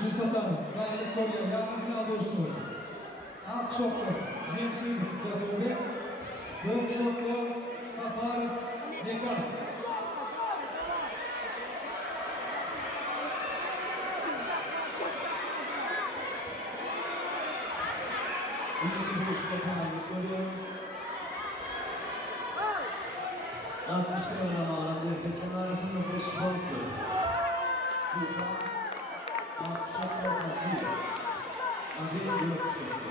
Suysatani, g'ayib ko'rgan yarim finalda ushbu. Aqshotda Jemshidov jazoga, Bo'kshotda Safarov Nekan. İndiki Suysatani ko'rgan 60 kilogram erkekler arasında sporcu. Akşamlar nasıl? Adı yok şekli.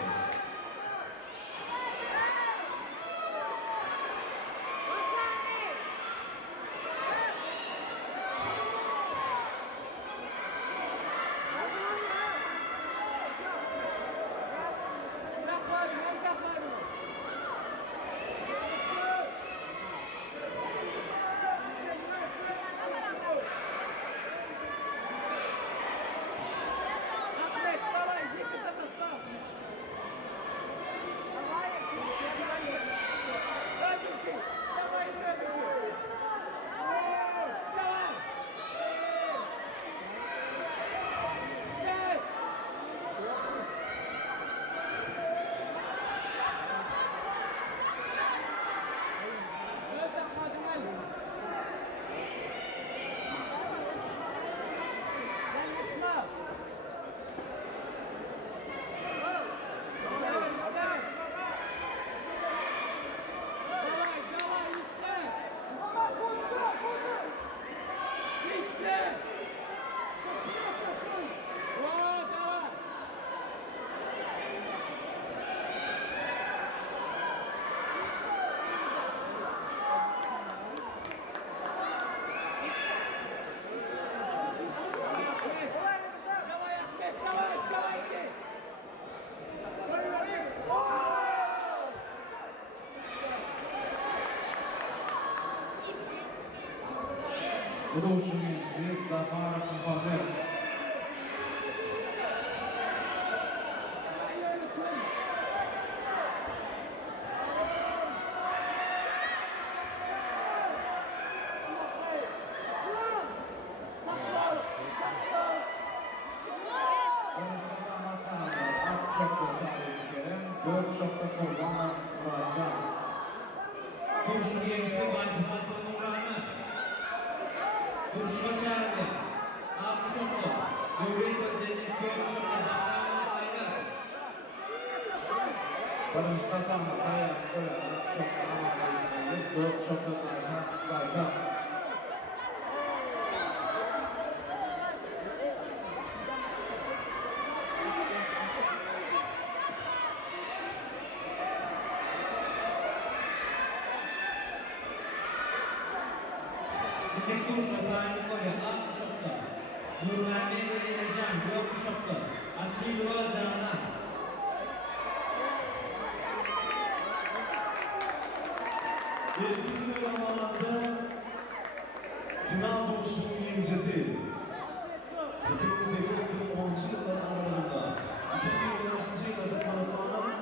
Рушин Свет Зафаров Мухаммед. Workshopda qolgan Murodjon. Qo'shni yengishda baytibal Nurani. Turshga chardi. Aqshotda. Yo'lbek va Jennat Ko'rishga aylar. Birinchi taqamda tayyor qo'yadi. Workshopda tayyor. Nurlangan Enajon Bo'kshotda. Achilova Janan. Erkekler alanında final doğusunun yengceti. 2010 yılları aralığında 2020 yılında maratonun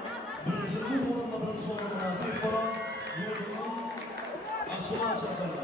birinci olanla birinci olanına tek olan yolunun aşkına şartları.